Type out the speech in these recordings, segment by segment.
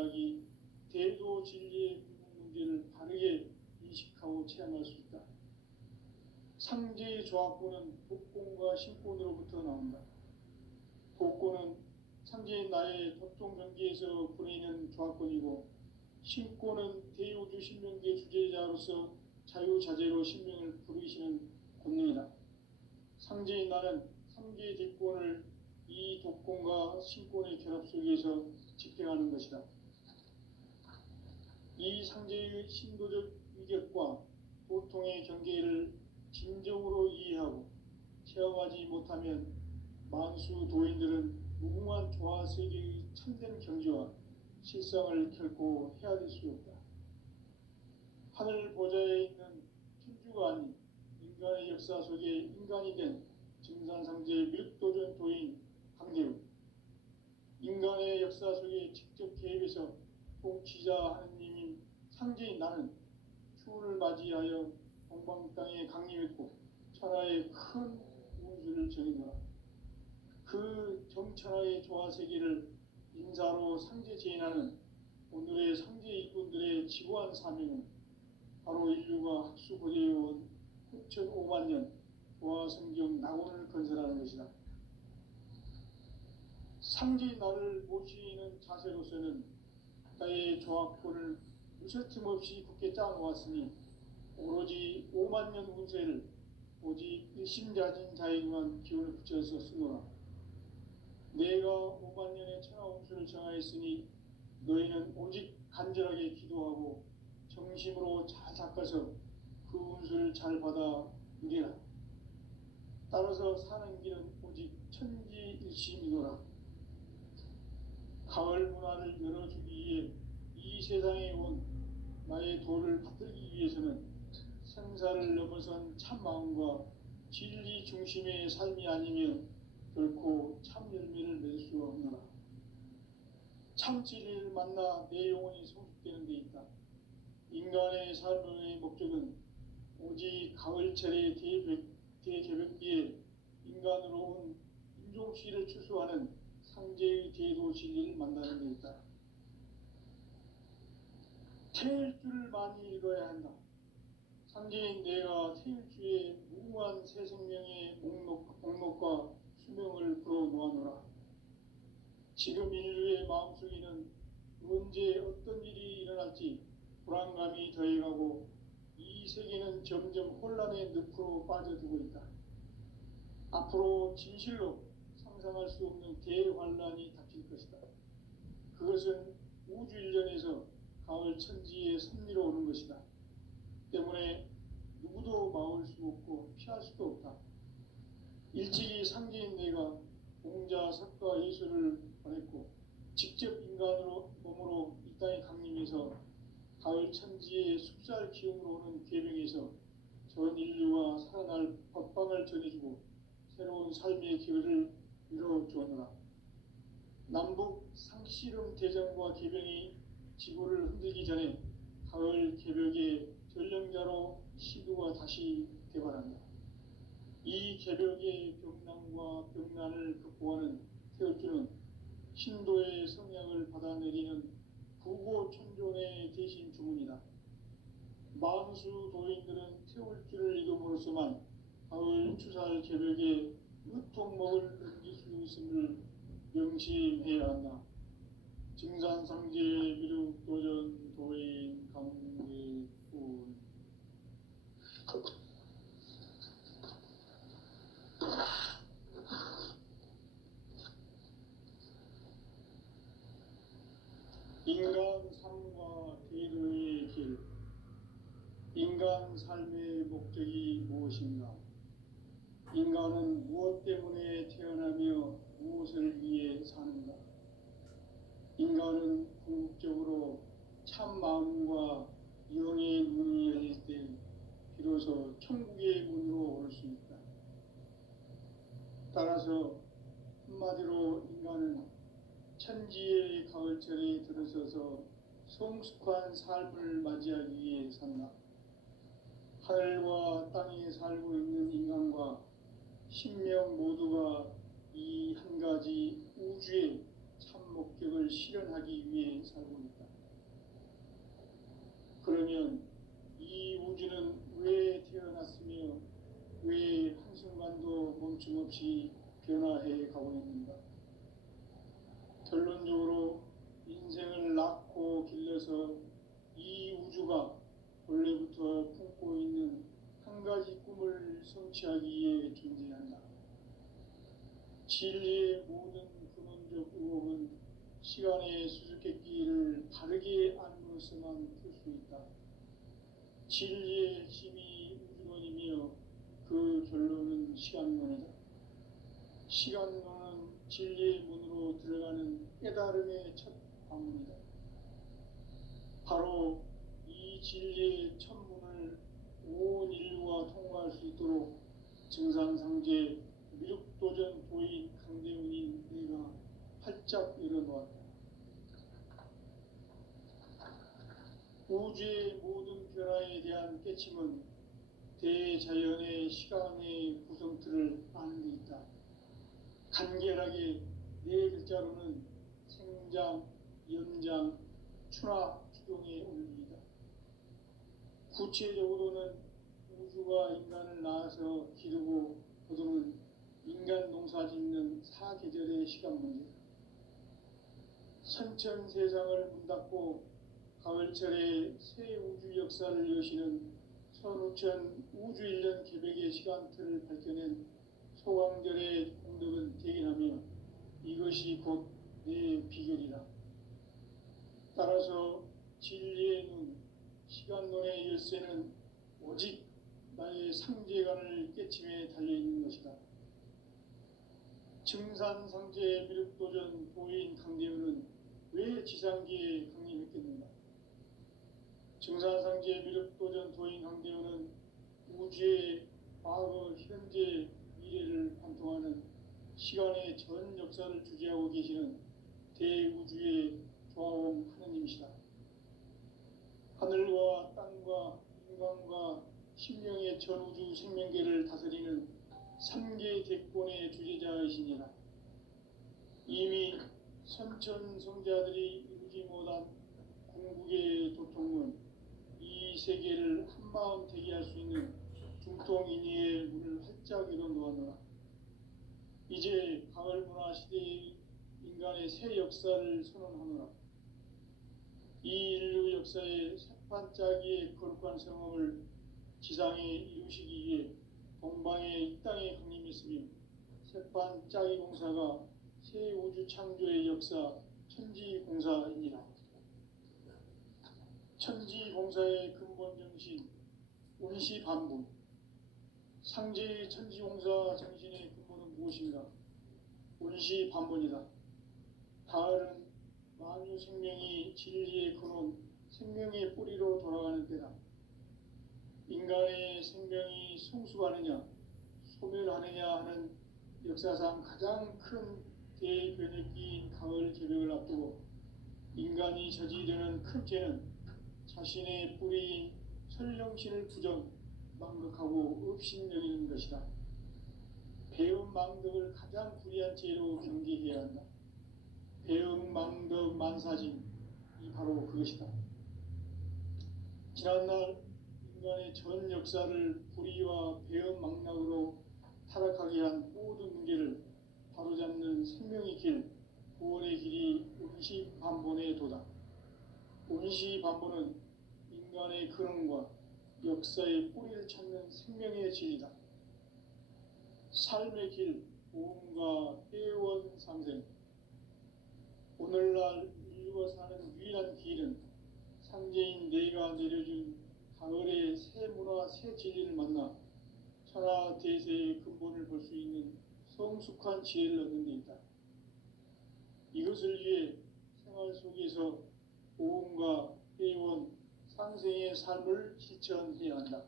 이야기, 대도 진리의 문제를 바르게 인식하고 체험할 수 있다. 상제의 조합구는 독권과 신권으로부터 나온다. 독권은 상제인 나의 법종 경계에서 부리는 조합권이고, 신권은 대우주 신명기의 주제자로서 자유자재로 신명을 부르시는 권능이다. 상제인 나는 상계의 대권을 이 독권과 신권의 결합 속에서 집행하는 것이다. 이 상제의 신도적 위격과 도통의 경계를 진정으로 이해하고 체험하지 못하면 만수 도인들은 무궁한 조화세계의 참된 경지와 실상을 결코 헤아릴 수 없다. 하늘 보좌에 있는 천주가 아닌 인간의 역사 속에 인간이 된 증산상제의 밀도전 도인 강대우, 인간의 역사 속에 직접 개입해서 통치자 하느님인 상제인 나는 추운을 맞이하여 동방 땅에 강림했고 천하의 큰 운수를 정의노라. 그 정천하의 조화세계를 인사로 상제 제인하는 오늘의 상제 이분들의 지구한 사명은 바로 인류가 학수고대해온 9,500만 년 조화성경 낙원을 건설하는 것이다. 상제인 나를 모시는 자세로서는 나의 조합권을 무설틈 없이 굳게 짜놓았으니 오로지 5만 년 운세를 오직 일심자진 자에게만 기운을 붙여서 쓰노라. 내가 5만 년의 천하 운수를 정하였으니 너희는 오직 간절하게 기도하고 정심으로 잘 닦아서 그 운수를 잘 받아 누리라. 따라서 사는 길은 오직 천지일심이노라. 가을 문화를 열어주기 위해 이 세상에 온 나의 도를 받들기 위해서는 생사를 넘어선 참마음과 진리 중심의 삶이 아니면 결코 참 열매를 맺을 수 없노라. 참 진리를 만나 내 영혼이 성숙되는 데 있다. 인간의 삶의 목적은 오직 가을철의 대개벽기에 인간으로 온 인종시를 추수하는 상제의 대도 진리를 만나는 데 있다. 태일주를 많이 읽어야 한다. 상제인 내가 태일주의 무궁한 새 생명의 목록과 수명을 불어놓아노라. 지금 인류의 마음속에는 언제 어떤 일이 일어날지 불안감이 더해가고 이 세계는 점점 혼란의 늪으로 빠져들고 있다. 앞으로 진실로 상상할 수 없는 대환란이 닥칠 것이다. 그것은 우주 일련에서 가을 천지의 섭리로 오는 것이다. 때문에 누구도 막을 수 없고 피할 수도 없다. 일찍이 상제인 내가 공자, 석가, 예수를 보냈고 직접 인간으로 몸으로 이 땅에 강림해서 가을 천지의 숲살 기운으로 오는 궤병에서 전 인류가 살아날 법방을 전해주고 새로운 삶의 기회를 이뤄주었노라. 남북 상씨름 대전과 개병이 지구를 흔들기 전에 가을 개벽의 전령자로 시도가 다시 개발한다. 이 개벽의 병난과 병난을 극복하는 태울주는 신도의 성향을 받아내리는 부고천존의 대신 주문이다. 만수 도인들은 태울주를 이름으로서만 가을 추살 개벽의 으통목을 넘길 수 있음을 명심해야 한다. 증산상제 미륵도전 도인 강대군. 인간 삶과 대도의 길. 인간 삶의 목적이 무엇인가? 인간은 무엇 때문에 태어나며 무엇을 위해 사는가? 인간은 궁극적으로 참 마음과 영의 문이 열릴 때 비로소 천국의 문으로 올 수 있다. 따라서 한마디로 인간은 천지의 가을철에 들어서서 성숙한 삶을 맞이하기 위해 산다. 하늘과 땅에 살고 있는 인간과 신명 모두가 이 한 가지 우주의 참 목적을 실현하기 위해 살고 있다. 멈춤없이 변화해 가고 있는가. 결론적으로 인생을 낳고 길러서 이 우주가 원래부터 품고 있는 한 가지 꿈을 성취하기 위해 존재한다. 진리의 모든 근원적 의혹은 시간의 수수께끼를 바르게 안으로서만 풀 수 있다. 진리의 핵심이 우주론이며 그 결론은 시간론이다. 시간론은 진리의 문으로 들어가는 깨달음의 첫 방문이다. 바로 이 진리의 첫 문을 온 인류가 통과할 수 있도록 증산상제 미륵도전 도인 강대훈인 내가 활짝 열어놓았다. 우주의 모든 변화에 대한 깨침은 대자연의 시간의 구성틀을 아는 데 있다. 간결하게 네 글자로는 생장, 연장, 추나 추동의 원리이다. 구체적으로는 우주가 인간을 낳아서 기르고 거두는 인간 농사 짓는 사계절의 시간 문제다. 선천 세상을 문 닫고 가을철에 새 우주 역사를 여시는 선우천 우주 1년 계백의 시간틀을 밝혀낸 소강절의 공덕은 대견하며 이것이 곧 내 비결이다. 따라서 진리의 눈, 시간론의 열쇠는 오직 나의 상제관을 깨침에 달려있는 것이다. 증산상제 미륵도전 도인 강대훈은 왜 지상기에 강림했겠는가? 증산상제 미륵도전 도인 강대훈은 우주의 과거, 현재, 미래를 관통하는 시간의 전 역사를 주재하고 계시는 대우주의 조화원 하느님이시다. 하늘과 땅과 인간과 심령의 전우주 생명계를 다스리는 3개 대권의 주재자이시니라. 이미 선천성자들이 이루지 못한 궁극의 도통은 이 세계를 한마음 되게 할 수 있는 중통인의의 문을 활짝 열어놓았노라. 이제 가을 문화 시대의 인간의 새 역사를 선언하노라. 이 인류 역사의 새판짜기의 거룩한 성업을 지상에 이루시기 위해 동방의 이 땅에 강림했으며 새판짜기 공사가 새 우주 창조의 역사 천지공사이니라. 천지공사의 근본 정신 운시반분. 상제의 천지공사 정신의 근본은 무엇인가? 운시반분이다. 가을은 만유 생명이 진리의 근원, 생명의 뿌리로 돌아가는 때다. 인간의 생명이 성숙하느냐, 소멸하느냐 하는 역사상 가장 큰 대변혁기인 가을 개벽을 앞두고 인간이 저지르는 큰 죄는 자신의 뿌리인 설령신을 부정, 망극하고 업신여기는 것이다. 배움 망덕을 가장 불의한 죄로 경계해야 한다. 배움 망덕 만사진, 이 바로 그것이다. 지난날 인간의 전 역사를 불의와 배움 망락으로 타락하게 한 모든 문제를 바로잡는 생명의 길, 구원의 길이 운시반본의 도다. 운시반본은 인간의 근원과 역사의 뿌리를 찾는 생명의 진리다. 삶의 길, 보험과 회원 상생. 오늘날 인류가 사는 유일한 길은 상제인 내가 내려준 가을의 새 문화, 새 진리를 만나 천하 대세의 근본을 볼 수 있는 성숙한 지혜를 얻는 데 있다. 이것을 위해 생활 속에서 보험과 회원, 상생의 삶을 실천해야 한다.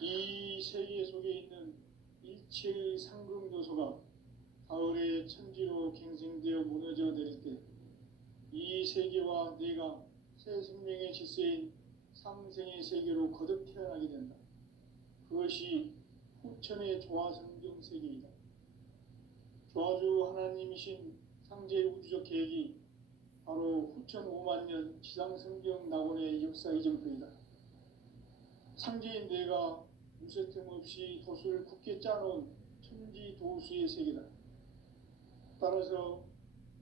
이 세계 속에 있는 일체의 상승도소가 가을의 천지로 갱생되어 무너져 내릴 때 이 세계와 내가 새 생명의 질서인 상생의 세계로 거듭 태어나게 된다. 그것이 후천의 조화성경 세계이다. 조화주 하나님이신 상제 우주적 계획이 바로 후천 5만 년 지상성경 낙원의 역사 이정표이다. 상제인 내가 무쇠틈 없이 도수를 굳게 짜놓은 천지 도수의 세계다. 따라서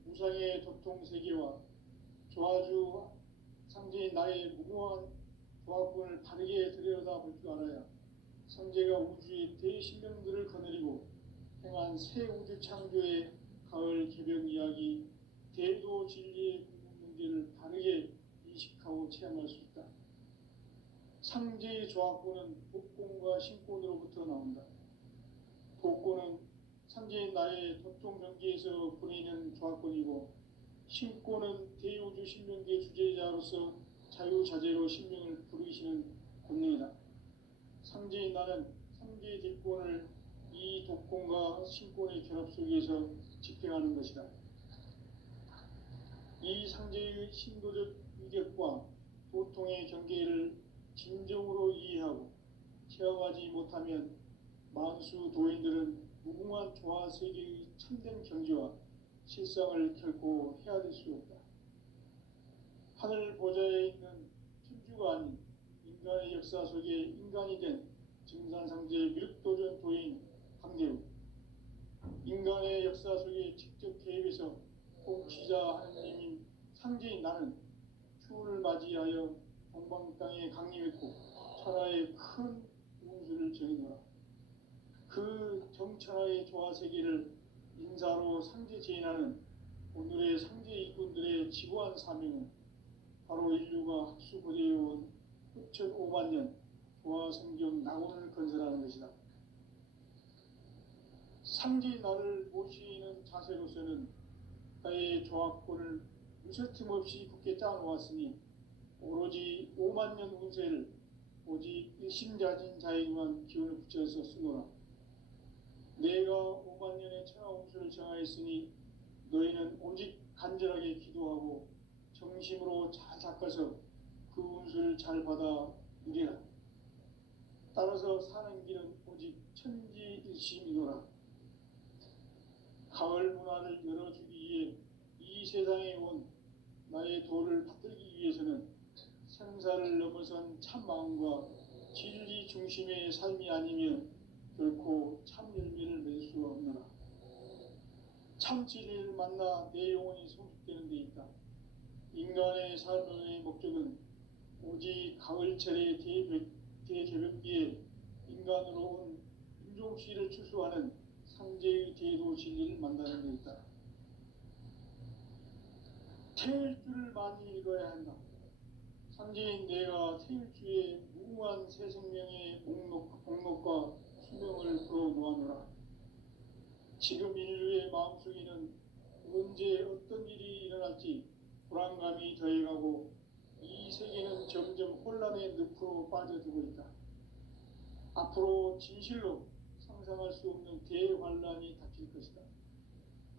무상의 도통 세계와 조화주 상제인 나의 무궁한 조합권을 바르게 들여다볼 줄 알아야 성제가 우주의 대신명들을 거느리고 행한 새 우주 창조의 가을 개벽 이야기, 대도 진리의 궁극 문제를 바르게 인식하고 체험할 수 있다. 상제의 조합권은 복권과 신권으로부터 나온다. 복권은 상제인 나의 도통 경계에서 보내는 조합권이고, 신권은 대우주 신명계 주제자로서 자유자재로 신명을 부르시는 권능이다. 상제인 나는 상제의 뒷권을 이 독권과 신권의 결합 속에서 집행하는 것이다. 이 상제의 신도적 위격과 도통의 경계를 진정으로 이해하고 체험하지 못하면 만수 도인들은 무궁한 조화 세계의 참된 경지와 실상을 결코 헤아릴 수 없다. 하늘 보좌에 있는 천주가 아닌 인간의 역사 속에 인간이 된 증산상제 미륵도전 도인 강대우, 인간의 역사 속에 직접 개입해서 통치자 하느님인 상제인 나는 추운을 맞이하여 동방 땅에 강림했고 천하의 큰 운수를 정해놓아 그 정천하의 조화세계를 인사로 상제 제인하는 오늘의 상제 일꾼들의 지구한 사명은 바로 인류가 학수고대해온 흑천 5만 년 조화성경 낙원을 건설하는 것이다. 상제인 나를 모시는 자세로서는 나의 조합권을 무쇠틈 없이 굳게 짜놓았으니 오로지 5만 년 운세를 오직 일심자진 자에게만 기운을 붙여서 쓰노라. 내가 5만 년의 천하 운수를 정하였으니 너희는 오직 간절하게 기도하고 정심으로 잘 닦아서 그 운수를 잘 받아 누리라. 따라서 사는 길은 오직 천지일심이노라. 가을 문화를 열어주기 위해 이 세상에 온 나의 도를 받들기 위해서는 생사를 넘어선 참 마음과 진리 중심의 삶이 아니면 결코 참 열매를 맺을 수가 없노라. 참 진리를 만나 내 영혼이 성숙되는 데 있다. 인간의 삶의 목적은 오직 가을철의 대개벽기에 인간으로 온 인종시를 추수하는 상제의 대도 진리를 만나는 데 있다. 태일주를 많이 읽어야 한다. 상제인 내가 태일주의 무궁한 새 생명의 목록과 수명을 풀어놓아노라. 지금 인류의 마음속에는 언제 어떤 일이 일어날지 불안감이 더해가고 이 세계는 점점 혼란의 늪으로 빠져들고 있다. 앞으로 진실로 상상할 수 없는 대환란이 닥칠 것이다.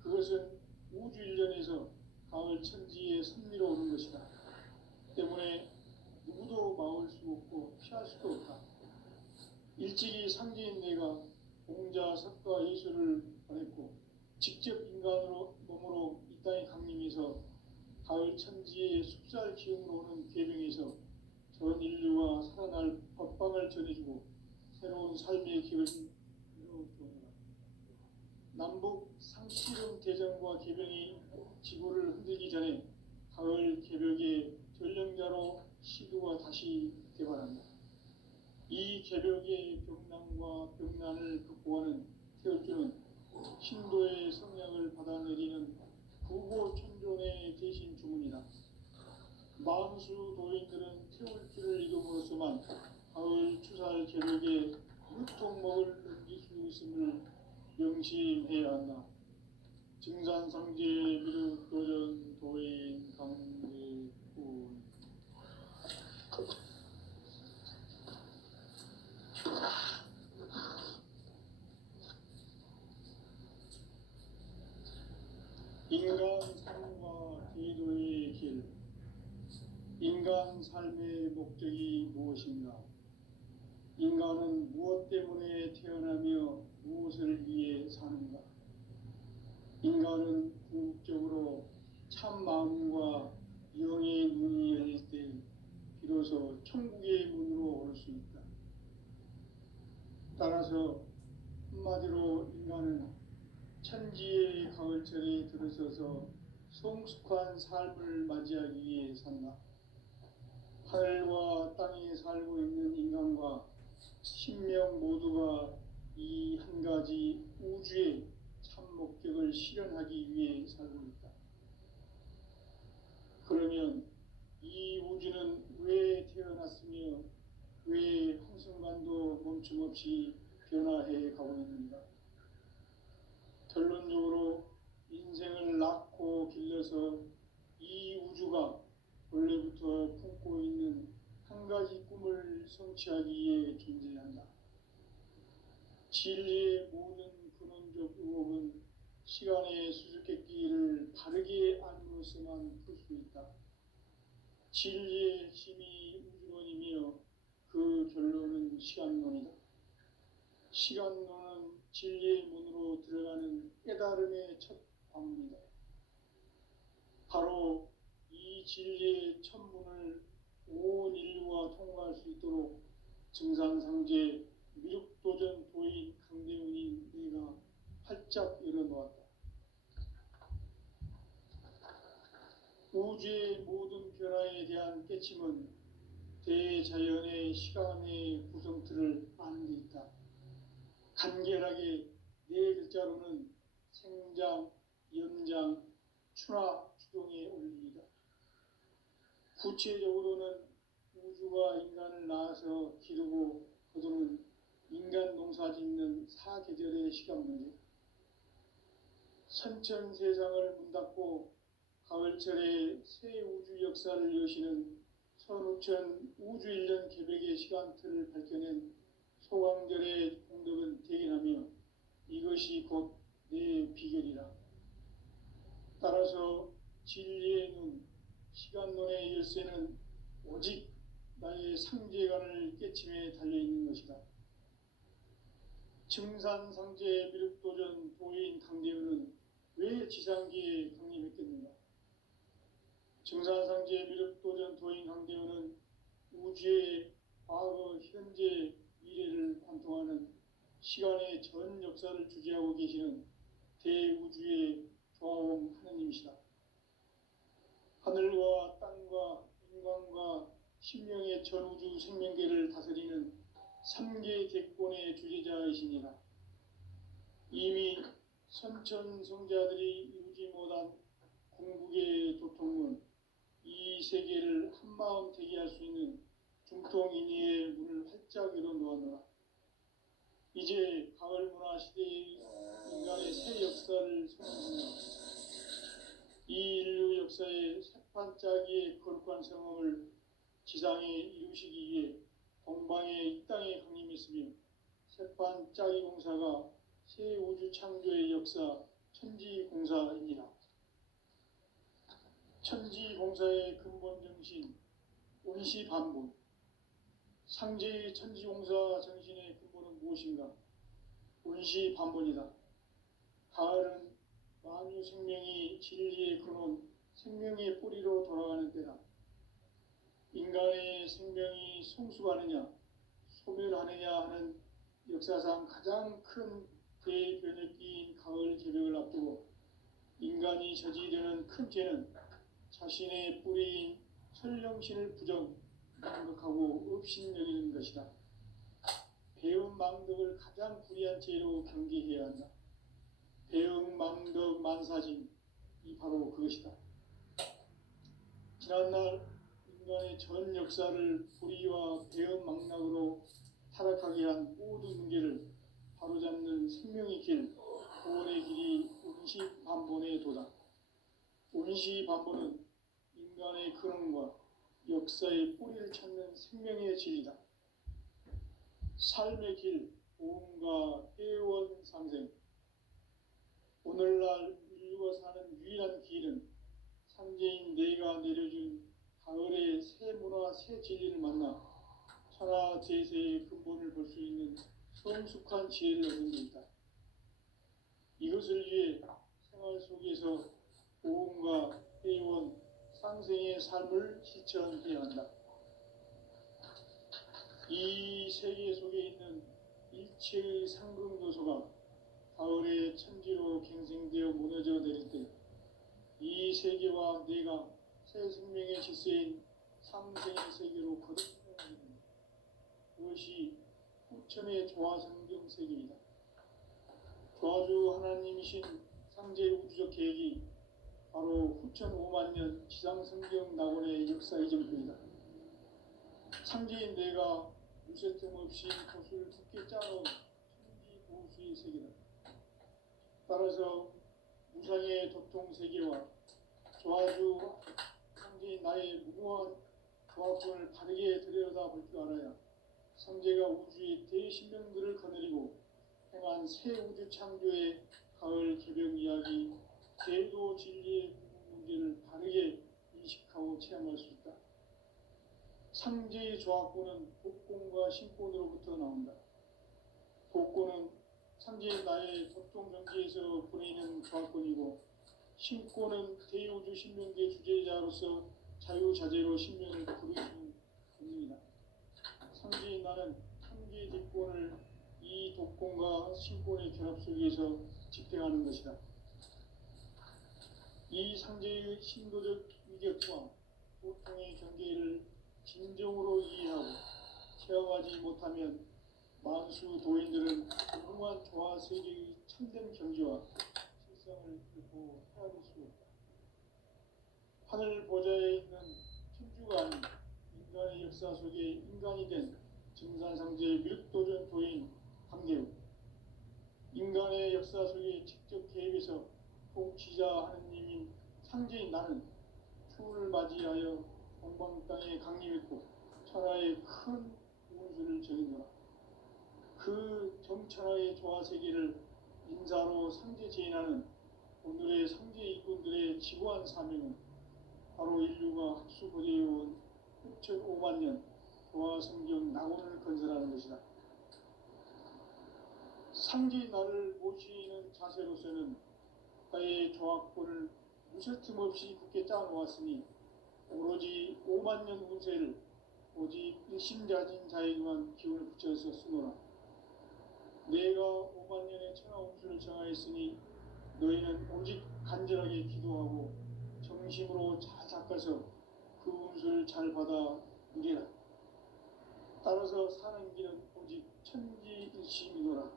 그것은 우주 일련에서 가을 천지의 섭리로 오는 것이다. 때문에 누구도 막을 수 없고 피할 수도 없다. 일찍이 상제인 내가 공자, 석가, 예수를 보냈고 직접 인간으로 몸으로 이 땅에 강림해서 가을 천지의 숲살 기운으로 오는 계명에서 전 인류가 살아날 법방을 전해주고 새로운 삶의 길을 열어주노라. 남북 상치령 대전과 개병이 지구를 흔들기 전에 가을 개벽의 전령자로 시도가 다시 개발한다. 이 개벽의 병난과 병난을 극복하는 태울주는 신도의 성량을 받아내리는 구고천존의 대신 주문이다. 만수 도인들은 태울주를 읽음으로써만 가을 추살 개벽의 유통목을 넘길 수 있음을 명심해야 한다. 증산상제 미륵도전 도인 강대군. 인간 삶과 기도의 길. 인간 삶의 목적이 무엇인가? 인간은 무엇 때문에 태어나며 무엇을 위해 사는가? 인간은 궁극적으로 참 마음과 영의 문이 열릴 때 비로소 천국의 문으로 올 수 있다. 따라서 한마디로 인간은 천지의 가을철에 들어서서 성숙한 삶을 맞이하기 위해 산다. 하늘과 땅에 살고 있는 인간과 신명 모두가 이 한 가지 우주의 참 목적을 실현하기 위해 살고 있다. 그러면 이 우주는 왜 태어났으며 왜 한순간도 멈춤없이 변화해 가고 있는가? 결론적으로 인생을 낳고 길러서 이 우주가 원래부터 품고 있는 한 가지 꿈을 성취하기 위해 존재한다. 진리의 모든 근원적 의혹은 시간의 수수께끼를 바르게 알므로서만 풀 수 있다. 진리의 핵심이 우주론이며 그 결론은 시간론이다. 시간론은 진리의 문으로 들어가는 깨달음의 첫 방문이다. 바로 이 진리의 첫 문을 온 인류가 통과할 수 있도록 증산상제 미륵도전 도인 강대훈인 내가 활짝 열어놓았다. 우주의 모든 변화에 대한 깨침은 대자연의 시간의 구성틀을 아는 데 있다. 간결하게 네 글자로는 생장, 연장, 추나 추동의 원리이다. 구체적으로는 우주가 인간을 낳아서 기르고 거두는 인간 농사 짓는 사계절의 시간 문제. 선천 세상을 문 닫고 가을철에 새 우주 역사를 여시는 선우천 우주 1년 계백의 시간틀을 밝혀낸 소강절의 공덕은 대견하며 이것이 곧 내 비결이라. 따라서 진리의 눈, 시간론의 열쇠는 오직 나의 상제관을 깨침에 달려있는 것이다. 증산상제 미륵도전 도인 강대훈은 왜 지상기에 강림했겠는가? 증산상제 미륵도전 도인 강대훈은 우주의 과거, 현재, 미래를 관통하는 시간의 전 역사를 주재하고 계시는 대우주의 조화원 하느님이시다. 하늘과 땅과 인간과 신명의 전우주 생명계를 다스리는 3개 객본의 주제자이시니라. 이미 선천성자들이 이루지 못한 궁극의 도통은 이 세계를 한마음 되게 할 수 있는 중통인의의 문을 활짝 열어놓았노라. 이제 가을 문화 시대의 인간의 새 역사를 선언합니다. 이 인류 역사의 새판짜기의 거룩한 성험을 지상에 이루시기 위해 동방의 이 땅에 강림했으며 새판짜기 공사가 새 우주 창조의 역사 천지공사입니다. 천지공사의 근본 정신 온시반본. 상제의 천지공사 정신의 근본은 무엇인가? 온시반본이다. 가을은 만유 생명이 진리의 근원, 생명의 뿌리로 돌아가는 때다. 인간의 생명이 성숙하느냐, 소멸하느냐 하는 역사상 가장 큰 대변혁기인 가을 개벽을 앞두고 인간이 저지르는 큰 죄는 자신의 뿌리인 설령신을 망각하고 업신여기는 것이다. 배운 망덕을 가장 불의한 죄로 경계해야 한다. 배응 망덕 만사진, 이 바로 그것이다. 지난날 인간의 전 역사를 불의와 배응 망락으로 타락하게 한 모든 문제를 바로잡는 생명의 길, 구원의 길이 온시반본의 도다. 온시반본은 인간의 근원과 역사의 뿌리를 찾는 생명의 진리다. 삶의 길, 보험과 회원 상생. 오늘날 인류가 사는 유일한 길은 상제인 내가 내려준 가을의 새 문화, 새 진리를 만나 천하 제세의 근본을 볼 수 있는 성숙한 지혜를 얻는 데 있다. 이것을 위해 생활 속에서 보험과 회원, 상생의 삶을 실천해야 한다. 이 세계 속에 있는 일체의 상금도서가 가을의 천지로 갱생되어 무너져 내릴 때 이 세계와 내가 새 생명의 질서인 삼생의 세계로 거듭나게 됩니다. 그것이 후천의 조화성경 세계입니다. 조화주 하나님이신 상제 우주적 계획이 바로 후천 5만 년 지상성경 낙원의 역사 이전입니다. 상제인 내가 무쇠 틈 없이 돛을 굳게 짜놓은 천지 보수의 세계다. 따라서 무상의 도통 세계와 조화주 상제인 나의 무모한 조합권을 바르게 들여다볼 줄 알아야 상제가 우주의 대신명들을 거느리고 행한 새 우주 창조의 가을 개벽 이야기, 제도 진리의 문제를 바르게 인식하고 체험할 수 있다. 상제의 조합권은 복권과 신권으로부터 나온다. 복권은 상제의 나의 도통 경지에서 보내는 조합권이고, 신권은 대우주 신명계 주제자로서 자유자재로 신명을 부르시는 권입니다. 상제의 나는 상제의 직권을 이 독권과 신권의 결합 속에서 집행하는 것이다. 이 상제의 신도적 위격과 보통의 경계를 진정으로 이해하고 체험하지 못하면 만수 도인들은 무궁한 조화 세계의 참된 경지와 실상을 결코 헤아릴 수 없다. 하늘 보좌에 있는 천주가 아닌 인간의 역사 속에 인간이 된 증산상제의 미륵도전 도인 강대우, 인간의 역사 속에 직접 개입해서 통치자 하느님인 상제인 나는 추를 맞이하여 동방 땅에 강림했고 천하의 큰 운수를 정했노라. 그 정천하의 조화세계를 인사로 상제 제인하는 오늘의 상제 일꾼들의 지고한 사명은 바로 인류가 학수고대해온 6,5만 년 조화성경 낙원을 건설하는 것이다. 상제의 나를 모시는 자세로서는 나의 조합권을 무쇠 틈 없이 굳게 짜놓았으니 오로지 5만 년 운세를 오직 일심자진 자에게만 기운을 붙여서 쓰노라. 내가 5만 년의 천하 운수를 정하였으니 너희는 오직 간절하게 기도하고 정심으로 잘 닦아서 그 운수를 잘 받아 누리라. 따라서 사는 길은 오직 천지일심이노라.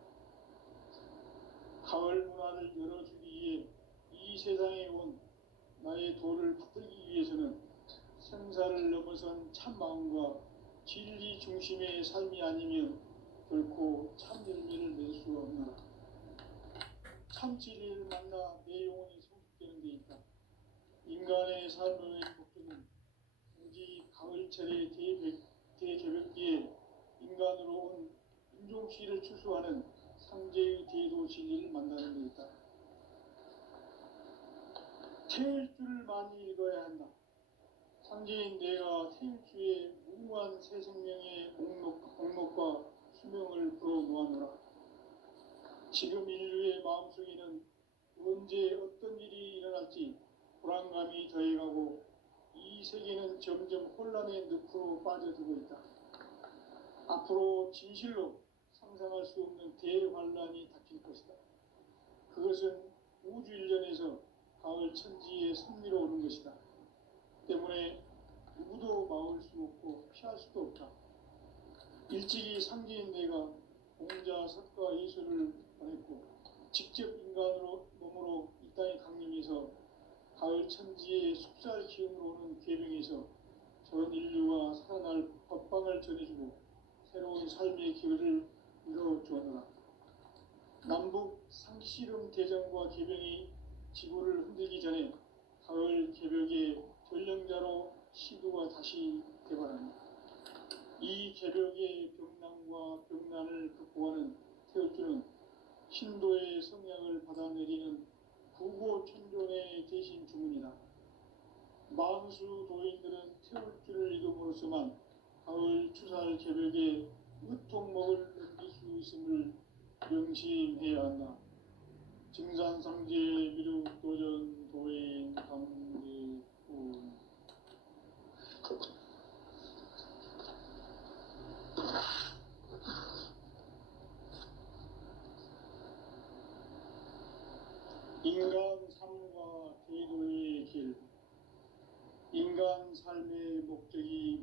가을 문화를 열어주기 위해 이 세상에 온 나의 도를 붙들기 위해서는 생사를 넘어선 참 마음과 진리 중심의 삶이 아니면 결코 참 열매를 낼 수 없노라. 참 진리를 만나 내 영혼이 성숙되는 데 있다. 인간의 삶의 목적은 오직 가을철의 대개벽기에 인간으로 온 인종씨를 추수하는 상제의 대도 진리를 만나는 데 있다. 태일 줄을 많이 읽어야 한다. 상제인 내가 태일주의 무궁한 새 생명의 목록과 수명을 불어놓아노라. 지금 인류의 마음속에는 언제 어떤 일이 일어날지 불안감이 더해가고 이 세계는 점점 혼란의 늪으로 빠져들고 있다. 앞으로 진실로 상상할 수 없는 대환란이 닥칠 것이다. 그것은 우주 일련에서 가을 천지의 섭리로 오는 것이다. 때문에 누구도 막을 수 없고 피할 수도 없다. 일찍이 상제인 내가 공자, 석가, 예수를 보냈고 직접 인간으로 몸으로 이 땅에 강림해서 가을 천지의 숙살 기운으로 오는 계명에서 전 인류와 살아날 법방을 전해주고 새로운 삶의 기회를 이뤄주었노라. 남북 상씨름 대전과 계명이 지구를 흔들기 전에 가을 개벽의 전령자로 시도가 다시 개발한다. 이 개벽의 병난과 병난을 극복하는 태울주는 신도의 성향을 받아내리는 구고천존의 대신 주문이다. 만수 도인들은 태울주를 읽음으로써만 가을 추살 개벽에 으통목을 넘길 수 있음을 명심해야 한다. 증산상제 미륵도전 도인 강제군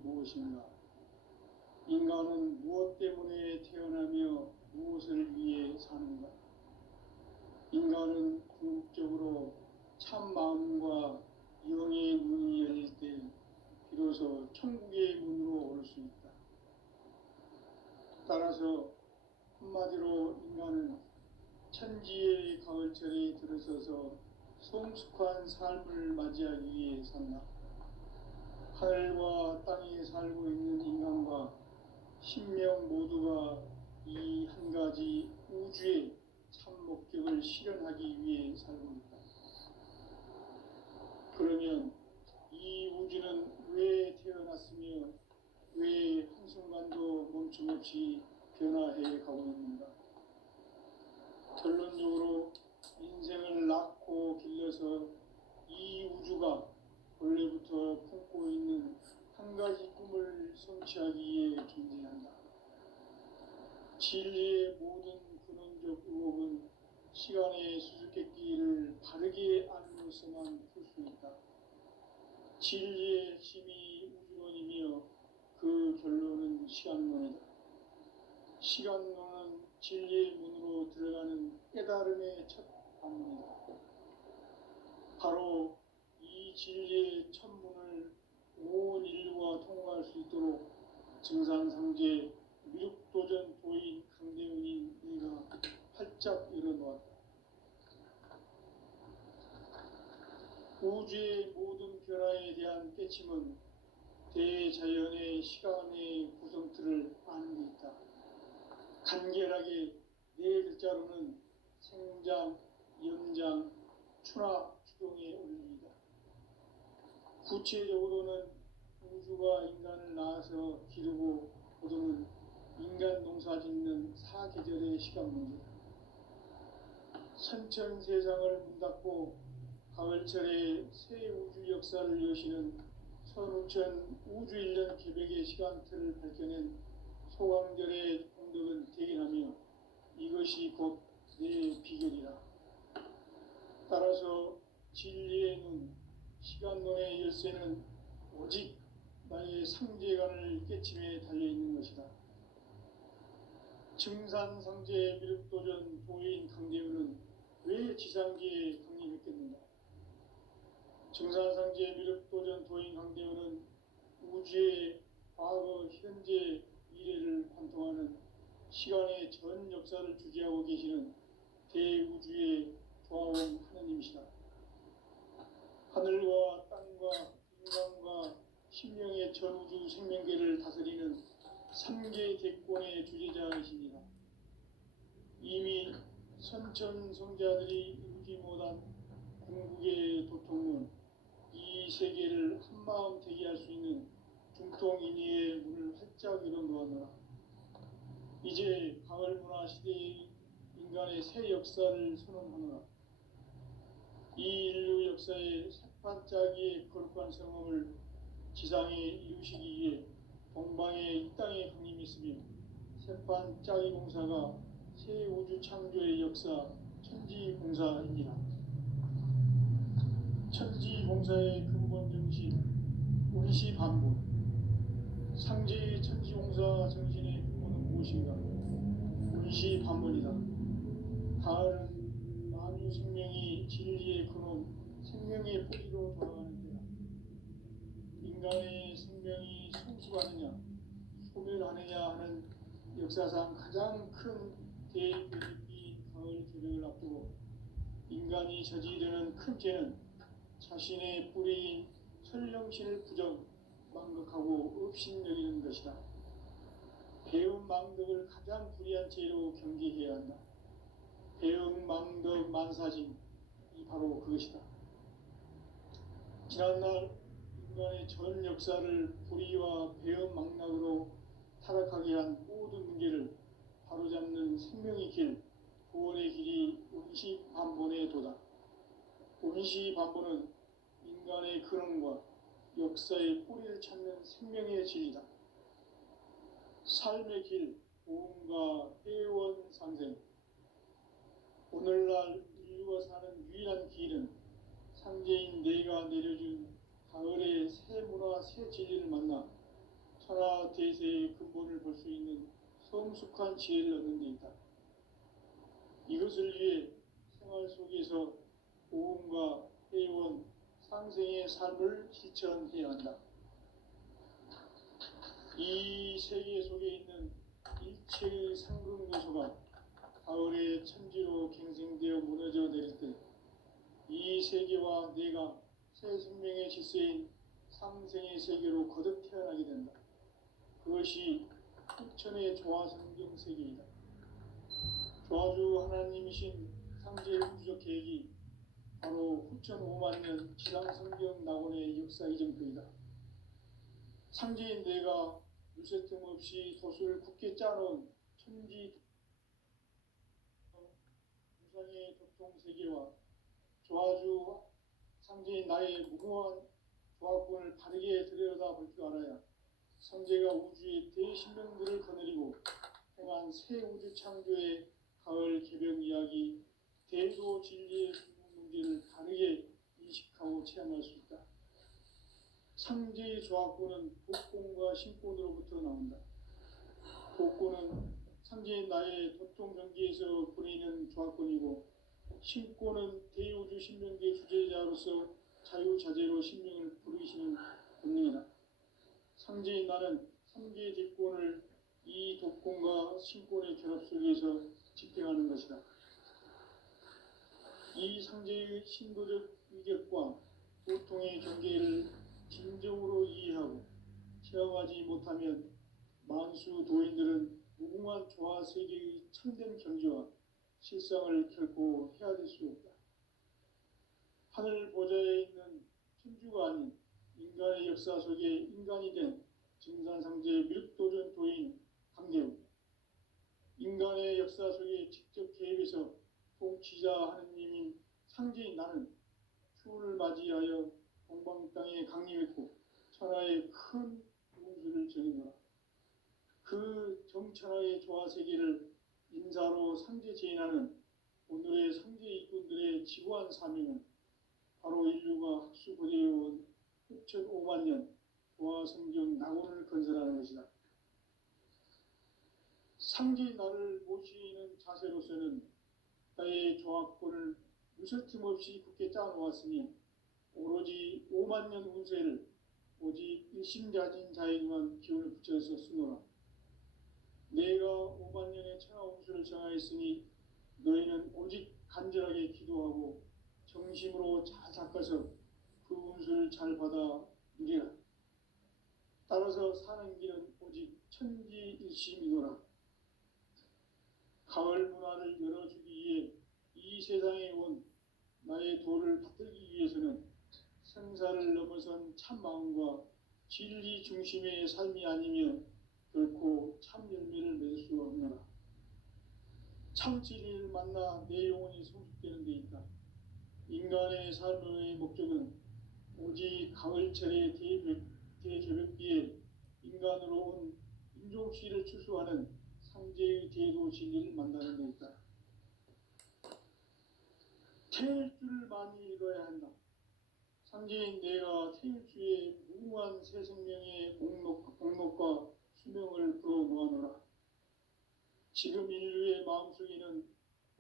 무엇인가? 인간은 무엇 때문에 태어나며 무엇을 위해 사는가? 인간은 궁극적으로 참 마음과 영의 문이 열릴 때 비로소 천국의 문으로 올 수 있다. 따라서 한마디로 인간은 천지의 가을철에 들어서서 성숙한 삶을 맞이하기 위해 산다. 하늘과 땅에 살고 있는 인간과 신명 모두가 이 한 가지 우주의 참 목적을 실현하기 위해 살고 있다. 그러면 이 우주는 왜 태어났으며 왜 한순간도 멈춤없이 변화해 가고 있는가? 결론적으로 인생을 낳고 길러서 이 우주가 원래부터 품고 있는 한 가지 꿈을 성취하기 위해 존재한다. 진리의 모든 근원적 의혹은 시간의 수수께끼를 바르게 알므로서만 풀 수 있다. 진리의 핵심이 우주론이며 그 결론은 시간론이다. 시간론은 진리의 문으로 들어가는 깨달음의 첫 관문이다. 바로 이 진리의 첫 문을 온 인류가 통과할 수 있도록 증산상제 미륵도전 도인 강대훈이 내가 활짝 열어놓았다. 우주의 모든 변화에 대한 깨침은 대자연의 시간의 구성틀을 아는 데 있다. 간결하게 네 글자로는 생장, 연장, 추락, 추동의 원리이다. 구체적으로는 우주가 인간을 낳아서 기르고 거두는 인간 농사 짓는 사계절의 시간 문제다. 선천 세상을 문 닫고 가을철에 새 우주 역사를 여시는 선우천 우주 1년 개백의 시간틀을 밝혀낸 소강절의 공덕은 대견하며 이것이 곧 내 비결이라. 따라서 진리의 눈, 시간론의 열쇠는 오직 나의 상제관을 깨침에 달려있는 것이다. 증산상제 미륵도전 도인 강대훈은 왜 지상계에 강림했겠는가? 증산상제 미륵도전 도인 강대훈은 우주의 과거, 현재, 미래를 관통하는 시간의 전 역사를 주재하고 계시는 대우주의 조화원 하느님이시다. 하늘과 땅과 인간과 신명의 전우주 생명계를 다스리는 3계 대권의 주재자이십니다. 이미 선천성자들이 이루지 못한 궁극의 도통문, 이 세계를 한마음 되게 할 수 있는 중통인의의 문을 활짝 열어놓았노라. 이제 가을문화 시대의 인간의 새 역사를 선언하노라. 이 인류 역사의 새반짝이의 거룩한 성험을 지상에 이루시기 위해 동방에 이 땅에 강림했으며 새반짝이 공사가 새 우주 창조의 역사 천지공사입니다. 천지공사의 근본 정신 운시반본. 상제의 천지공사 정신의 근본은 무엇인가? 운시반본이다. 가을은 만유 생명이 진리의 근원, 생명의 뿌리로 돌아가는 때다. 인간의 생명이 성숙하느냐, 소멸하느냐 하는 역사상 가장 큰 대변입이 가을 개백을 앞두고 인간이 저지르는 큰 죄는 자신의 뿌리인 설령신을 부정, 망극하고 업신여기는 것이다. 배움 망덕을 가장 불의한 죄로 경계해야 한다. 배움 망덕 만사짐이 바로 그것이다. 지난날 인간의 전 역사를 불의와 배움 망락으로 타락하게 한 모든 문제를 바로잡는 생명의 길, 구원의 길이 운시반본의 도다. 운시반본은 인간의 근원과 역사의 뿌리를 찾는 생명의 진리다. 삶의 길, 보험과 회원 상생. 오늘날 인류가 사는 유일한 길은 상제인 내가 내려준 가을의 새 문화, 새 진리를 만나 천하 대세의 근본을 볼 수 있는 성숙한 지혜를 얻는 데 있다. 이것을 위해 생활 속에서 고음과 회원, 상생의 삶을 실천해야 한다. 이 세계 속에 있는 일체의 상극 요소가 가을의 천지로 갱생되어 무너져 내릴 때 이 세계와 내가 새 생명의 질서인 상생의 세계로 거듭 태어나게 된다. 그것이 후천의 조화성경 세계이다. 조화주 하나님이신 상제의 우주적 계획이 바로 후천 5만 년 지상성경 낙원의 역사 이전표이다. 상제인 내가 유세틈 없이 돛을 굳게 짜놓은 천지 무상의 교통 세계와 조화주 상제인 나의 무궁한 조화권을 바르게 들여다볼 줄 알아야 상제가 우주의 대신명들을 거느리고 행한 새 우주 창조의 가을 개벽 이야기, 대도 진리의 문제를 바르게 인식하고 체험할 수 있다. 상제의 조화권은 복권과 신권으로부터 나온다. 복권은 상제인 나의 도통 경계에서 보내는 조화권이고, 신권은 대우주 신명계 주제자로서 자유자재로 신명을 부르시는 본능이다. 상제인 나는 상제의 대권을 이 독권과 신권의 결합 속에서 집행하는 것이다. 이 상제의 신도적 위격과 도통의 경계를 진정으로 이해하고 체험하지 못하면 만수 도인들은 무궁한 조화 세계의 참된 경지와 실상을 결코 헤아릴 수 없다. 하늘 보좌에 있는 천주가 아닌 인간의 역사 속에 인간이 된 증산상제 밀도전 도인 강대우, 인간의 역사 속에 직접 개입해서 통치자 하느님인 상제인 나는 추운을 맞이하여 동방 땅에 강림했고 천하의 큰 운수를 정해노라. 그 정천하의 조화 세계를 인사로 상제 제인하는 오늘의 상제 일꾼들의 지구한 사명은 바로 인류가 학수고대해온 후천 5만 년 조화 성경 낙원을 건설하는 것이다. 상제인 나를 모시는 자세로서는 나의 조화권을 무설틈 없이 굳게 짜놓았으니 오로지 5만 년 운세를 오직 일심가진 자에게만 기운을 붙여서 쓰노라. 내가 5만 년의 천하 운수를 정하였으니 너희는 오직 간절하게 기도하고 정심으로 잘 닦아서 그 운수를 잘 받아 누리라. 따라서 사는 길은 오직 천지일심이노라. 가을 문화를 열어주기 위해 이 세상에 온 나의 도를 받들기 위해서는 생사를 넘어선 참 마음과 진리 중심의 삶이 아니면 결코 참 열매를 맺을 수가 없노라. 참 진리를 만나 내 영혼이 성숙되는 데 있다. 인간의 삶의 목적은 오직 가을철의 대개벽기에 인간으로 온 인종씨를 추수하는 상제의 대도 진리를 만나는 데 있다. 태일주를 많이 읽어야 한다. 상제인 내가 태일주의 무궁한 새 생명의 목록과 수명을 풀어 놓아노라. 지금 인류의 마음속에는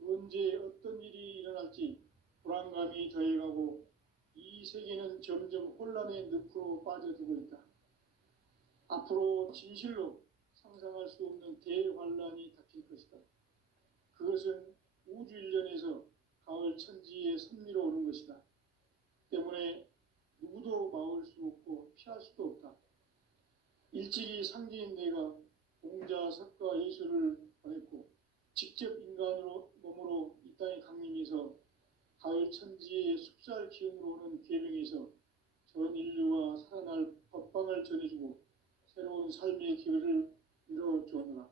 언제 어떤 일이 일어날지 불안감이 더해가고 이 세계는 점점 혼란의 늪으로 빠져들고 있다. 앞으로 진실로 상상할 수 없는 대환란이 닥칠 것이다. 그것은 우주 일련에서 가을 천지의 섭리로 오는 것이다. 때문에 누구도 막을 수 없고 피할 수도 없다. 일찍이 상제인 내가 공자, 석가, 예수를 보냈고 직접 인간으로 몸으로 이 땅에 강림해서 가을 천지의 숲살 기운으로 오는 계명에서 전 인류가 살아날 법방을 전해주고 새로운 삶의 기회를 이뤄주었노라.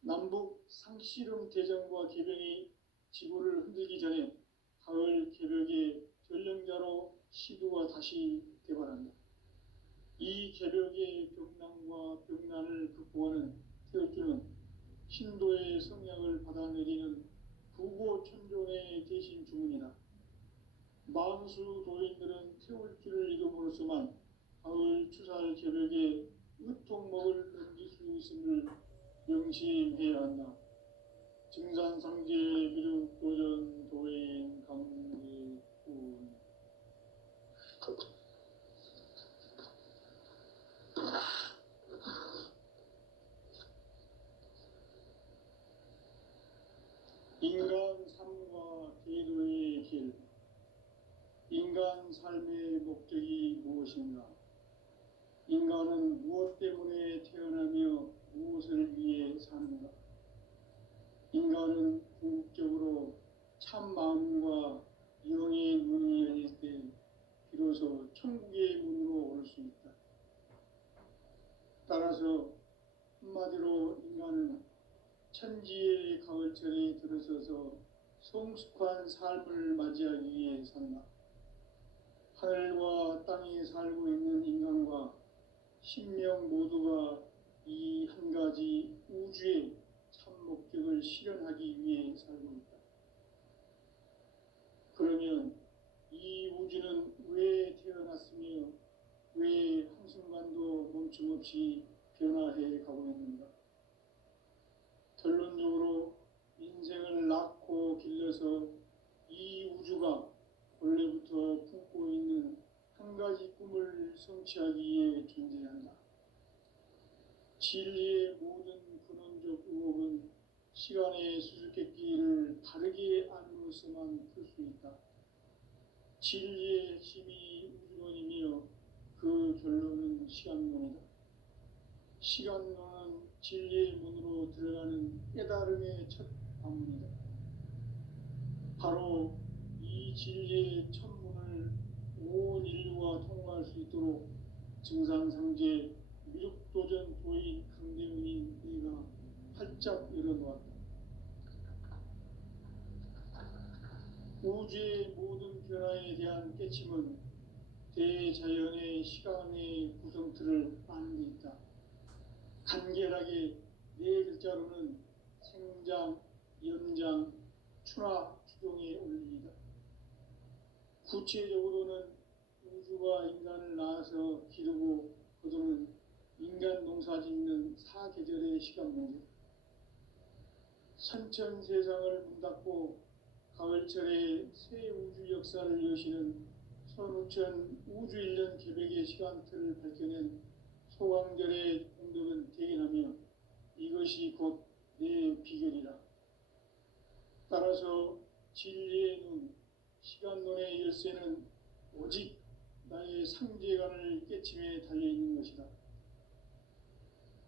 남북 상씨름 대전과 개병이 지구를 흔들기 전에 가을 개벽의 전령자로 시도가 다시 개발한다. 이 개벽의 벽난과 벽난을 극복하는 태엽주는 신도의 성약을 받아내리는 부고천존의 대신 주문이다. 만수 도인들은 태울주를 이름으로서만 가을 추살 개벽의 으통목을 넘길 수 있음을 명심해야 한다. 증산상제 미륵도전 도인 강대군. 인간 삶과 계도의 길. 인간 삶의 목적이 무엇인가? 인간은 무엇 때문에 태어나며 무엇을 위해 사는가? 인간은 궁극적으로 참 마음과 영의 문이 열릴 때 비로소 천국의 문으로 올 수 있다. 따라서 한마디로 인간은 천지의 가을철에 들어서서 성숙한 삶을 맞이하기 위해 산다. 하늘과 땅에 살고 있는 인간과 신명 모두가 이 한 가지 우주의 참 목적을 실현하기 위해 살고 있다. 그러면 이 우주는 왜 태어났으며 왜 한순간도 멈춤없이 변화해 가고 있는가? 결론적으로 인생을 낳고 길러서 이 우주가 원래부터 품고 있는 한 가지 꿈을 성취하기 위해 존재한다. 진리의 모든 근원적 의혹은 시간의 수수께끼를 바르게 안으로서만 풀 수 있다. 진리의 핵심이 우주론이며 그 결론은 시간론이다. 시간론은 진리의 문으로 들어가는 깨달음의 첫 방문이다. 바로 이 진리의 첫 문을 온 인류가 통과할 수 있도록 증산상제 미륵도전 도인 강대훈인 내가 활짝 열어놓았다. 우주의 모든 변화에 대한 깨침은 대자연의 시간의 구성틀을 아는 데 있다. 간결하게 네 글자로는 생장, 연장, 추나 추동의 원리이다. 구체적으로는 우주가 인간을 낳아서 기르고 거두는 인간 농사 짓는 사계절의 시간문제. 선천세상을 문닫고 가을철에 새 우주 역사를 여시는 선우천 우주일년 개백의 시간틀을 밝혀낸 소강절의 공덕은 대견하며 이것이 곧 내 비결이라. 따라서 진리의 눈, 시간론의 열쇠는 오직 나의 상제관을 깨침에 달려있는 것이다.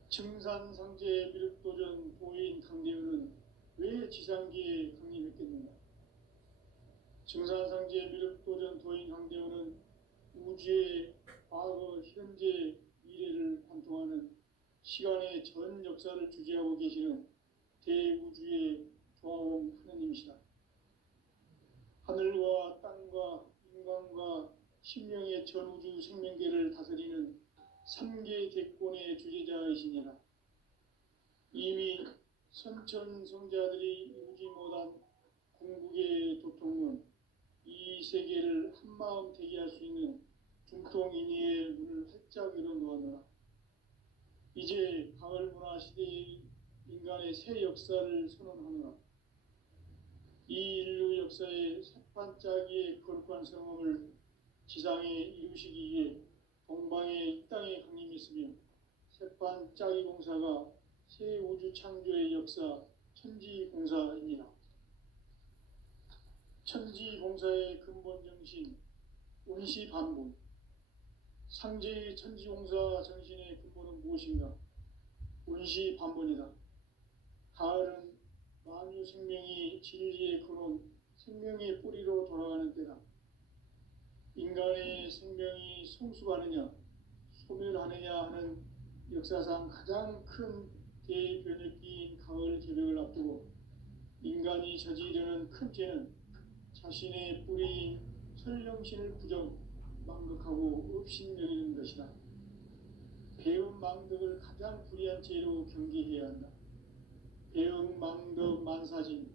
증산상제 미륵도전 도인 강대훈은 왜 지상계에 강림했겠는가? 증산상제 미륵도전 도인 강대훈은 우주의 과거, 현재, 미래를 관통하는 시간의 전 역사를 주재하고 계시는 대우주의 조화원 하느님이시다. 하늘과 땅과 인간과 신명의 전우주 생명계를 다스리는 3계 대권의 주재자이시니라. 이미 선천성자들이 이루지 못한 궁극의 도통문, 이 세계를 한마음 되게 할 수 있는 중통인의의 문을 활짝 열어놓았노라. 이제 가을 문화 시대의 인간의 새 역사를 선언하노라. 이 인류 역사의 새반짝이의 거룩한 성험을 지상에 이루시기 위해 동방의 이 땅에 강림했으며 새반짝이 공사가 새 우주 창조의 역사 천지공사입니다. 천지공사의 근본 정신 운시반분. 상제의 천지공사 정신의 근본은 무엇인가? 운시반분이다. 가을은 만유 생명이 진리의 근원, 생명의 뿌리로 돌아가는 때다. 인간의 생명이 성숙하느냐, 소멸하느냐 하는 역사상 가장 큰 대변혁기인 가을 개벽을 앞두고 인간이 저지르는 큰 죄는 자신의 뿌리인 설령신을 부정, 망극하고 업신여기는 것이다. 배운 망덕을 가장 불의한 죄로 경계해야 한다. 배응 망덕 만사진,